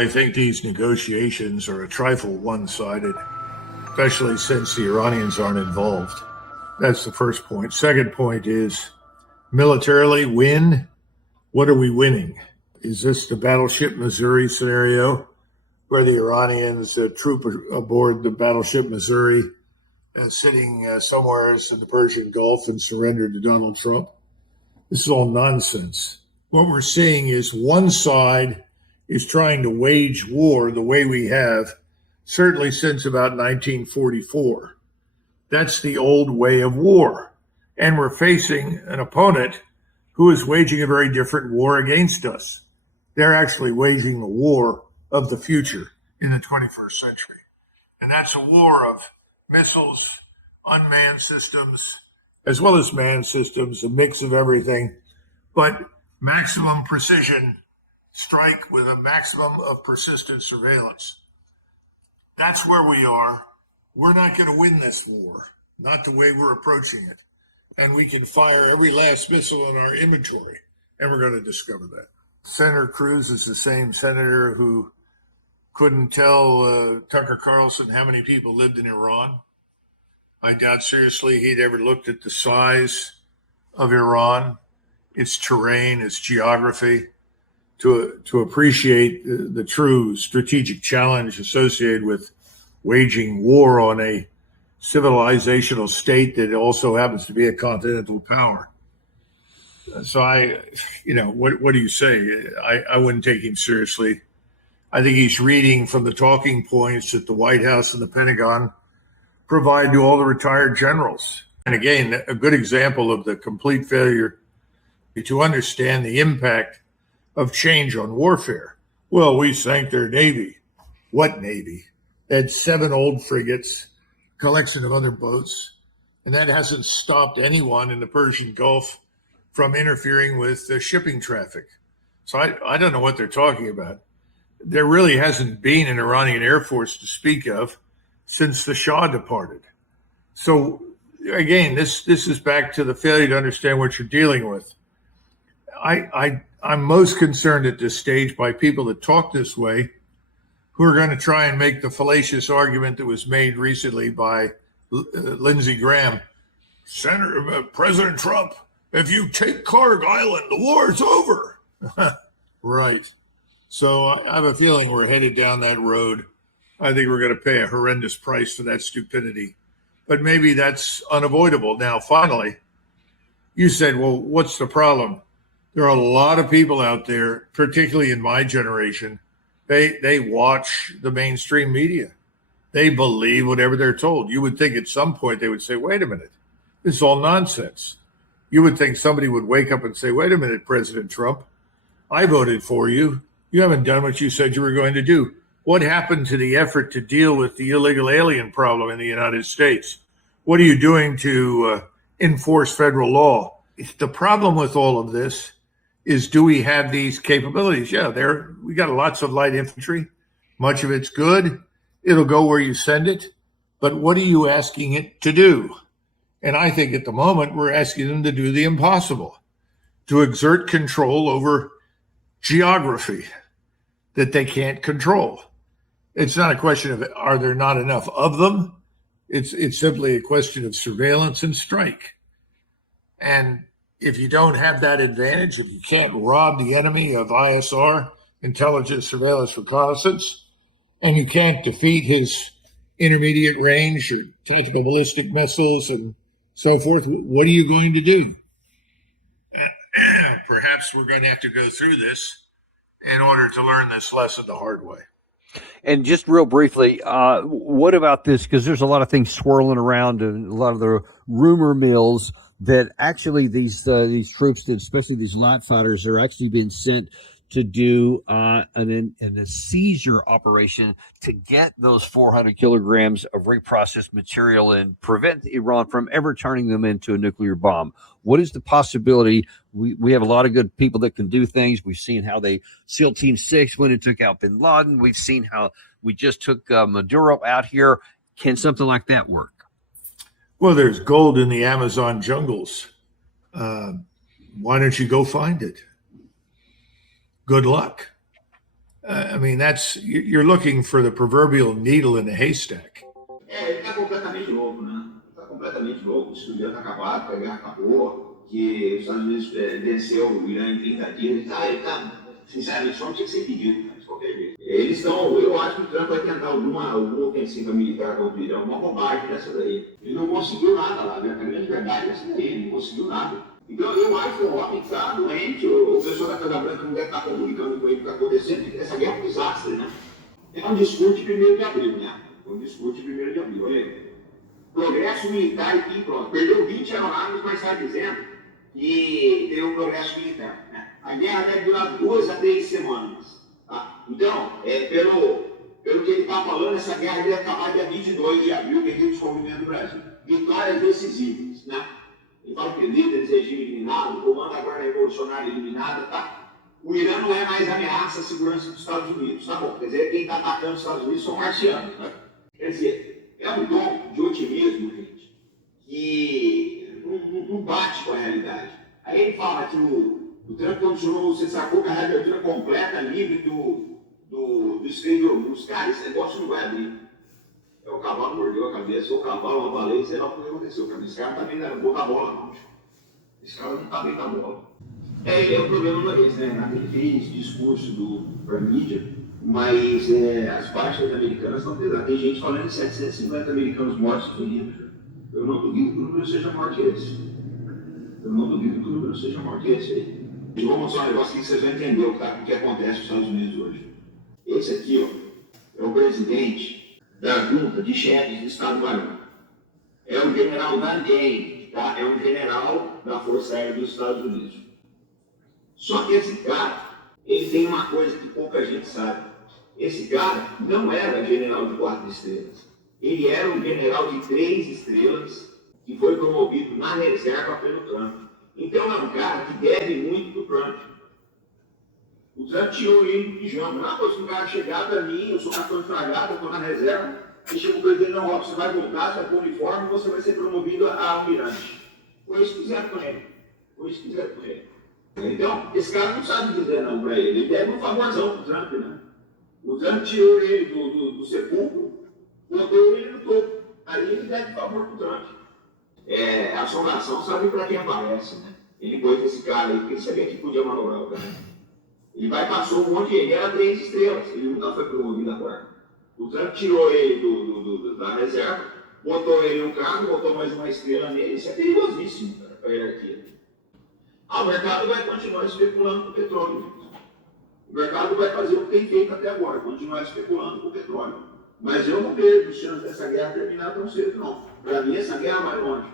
I think these negotiations are a trifle one-sided, especially since the Iranians aren't involved. That's the first point. Second point is militarily win. What are we winning? Is this the battleship Missouri scenario where the Iranians troop aboard the battleship Missouri sitting somewhere in the Persian Gulf and surrender to Donald Trump? This is all nonsense. What we're seeing is one side is trying to wage war the way we have, certainly since about 1944. That's the old way of war. And we're facing an opponent who is waging a very different war against us. They're actually waging the war of the future in the 21st century. And that's a war of missiles, unmanned systems, as well as manned systems, a mix of everything, but maximum precision strike with a maximum of persistent surveillance. That's where we are. We're not going to win this war, not the way we're approaching it. And we can fire every last missile in our inventory, and we're going to discover that. Senator Cruz is the same senator who couldn't tell Tucker Carlson how many people lived in Iran. I doubt seriously he'd ever looked at the size of Iran, its terrain, its geography, to appreciate the true strategic challenge associated with waging war on a civilizational state that also happens to be a continental power. So what do you say? I wouldn't take him seriously. I think he's reading from the talking points that the White House and the Pentagon provide to all the retired generals. And again, a good example of the complete failure to understand the impact of change on warfare. Well, we sank their Navy. What Navy? They had 7 old frigates, collection of other boats, and that hasn't stopped anyone in the Persian Gulf from interfering with shipping traffic. So I don't know what they're talking about. There really hasn't been an Iranian Air Force to speak of since the Shah departed. So again, this is back to the failure to understand what you're dealing with. I'm most concerned at this stage by people that talk this way, who are going to try and make the fallacious argument that was made recently by Lindsey Graham. President Trump, if you take Carg Island, the war's over. Right. So I have a feeling we're headed down that road. I think we're going to pay a horrendous price for that stupidity. But maybe that's unavoidable. Now, finally, you said, well, what's the problem? There are a lot of people out there, particularly in my generation, they watch the mainstream media. They believe whatever they're told. You would think at some point they would say, wait a minute, this is all nonsense. You would think somebody would wake up and say, wait a minute, President Trump, I voted for you. You haven't done what you said you were going to do. What happened to the effort to deal with the illegal alien problem in the United States? What are you doing to enforce federal law? The problem with all of this is, do we have these capabilities? Yeah, we got lots of light infantry. Much of it's good. It'll go where you send it. But what are you asking it to do? And I think at the moment we're asking them to do the impossible, to exert control over geography that they can't control. It's not a question of are there not enough of them? It's simply a question of surveillance and strike. And if you don't have that advantage, if you can't rob the enemy of ISR, intelligence, surveillance, reconnaissance, and you can't defeat his intermediate range or tactical ballistic missiles and so forth, what are you going to do? Perhaps we're going to have to go through this in order to learn this lesson the hard way. And just real briefly, what about this? Because there's a lot of things swirling around and a lot of the rumor mills that actually these troops, especially these light fighters, are actually being sent to do a seizure operation to get those 400 kilograms of reprocessed material and prevent Iran from ever turning them into a nuclear bomb. What is the possibility? We have a lot of good people that can do things. We've seen how SEAL Team 6 went and took out bin Laden. We've seen how we just took Maduro out here. Can something like that work? Well, there's gold in the Amazon jungles. Why don't you go find it? Good luck. I mean, you're looking for the proverbial needle in a haystack. Ele está completamente louco, né? Está completamente louco. Isso tudo está acabado, que a guerra acabou, que os Estados Unidos venceu o Irã em 30 dias. Ele está, sinceramente, só não tinha que ser pedido, né? De qualquer jeito. Eles estão, eu acho que o Trump vai tentar alguma ofensiva militar contra o Irã, uma bobagem dessa daí. Ele não conseguiu nada lá, né? A grande verdade é essa daí, ele não conseguiu nada. Então, eu acho que o homem está doente, o pessoal da Casa Branca não deve estar comunicando com ele o que está acontecendo, porque essa guerra é um desastre, né? É um discurso de 1º de abril, né? Um discurso de 1º de abril. Olha aí. Progresso militar e pronto. Perdeu 20 aeronaves, mas está dizendo que teve um progresso militar. Né? A guerra deve durar 2 a 3 semanas. Tá? Então, pelo que ele está falando, essa guerra deve acabar dia 22 de abril, que é o descobrimento do Brasil. Vitórias decisivas. Né? Ele fala que líderes, regime eliminado, comando da guarda revolucionária eliminada, tá? O Irã não é mais ameaça à segurança dos Estados Unidos, tá bom? Quer dizer, quem está atacando os Estados Unidos são marcianos, né? Quer dizer, é um tom de otimismo, gente, que não bate com a realidade. Aí ele fala que o Trump condicionou, você sacou que a reabertura completa, livre do escreveu luz. Cara, esse negócio não vai abrir. O cavalo mordeu a cabeça, ou o cavalo, uma baleia, sei lá o que aconteceu. Esse cara não tá bem na bola, não. Esse cara não tá bem na bola. Ele é o problema não é esse, né? Ele fez discurso para mídia, mas as baixas americanas estão pesadas. Tem gente falando de 750 americanos mortos e feridos. Eu não duvido que o número seja maior que esse. Eu não duvido que o número seja maior que esse aí. E vou mostrar um negócio que vocês vão entender o que acontece nos Estados Unidos hoje. Esse aqui, ó, é o presidente da junta de chefes de Estado-Maior. É o general Garantem, tá? É um general da Força Aérea dos Estados Unidos. Só que esse cara, ele tem uma coisa que pouca gente sabe. Esse cara não era general de 4 estrelas. Ele era um general de 3 estrelas que foi promovido na reserva pelo Trump. Então é um cara que deve muito pro Trump. O Trump tirou ele do pijama. Ah, pois se um cara chegar para mim, eu sou capitão de fragata, estou na reserva, e chegou para ele, não, ó, você vai voltar, você vai pôr uniforme e você vai ser promovido a almirante. Foi isso que fizeram com ele. Foi isso que fizeram com ele. Então, esse cara não sabe dizer não para ele. Ele deve um favorzão pro Trump, né? O Trump tirou ele do sepulcro, botou ele no topo. Aí ele deve favor pro Trump. A assombração sabe para quem aparece, né? Ele pôs esse cara aí, porque ele sabia que podia manobrar o cara. Ele vai passou um monte de ele, era 3 estrelas, ele nunca foi promovido a 4. O Trump tirou ele da reserva, botou ele no carro, botou mais uma estrela nele. Isso é perigosíssimo, cara, para a hierarquia. O mercado vai continuar especulando com o petróleo. O mercado vai fazer o que tem feito até agora, continuar especulando com o petróleo. Mas eu não vejo chance dessa guerra terminar tão cedo, não. Para mim, essa guerra vai longe.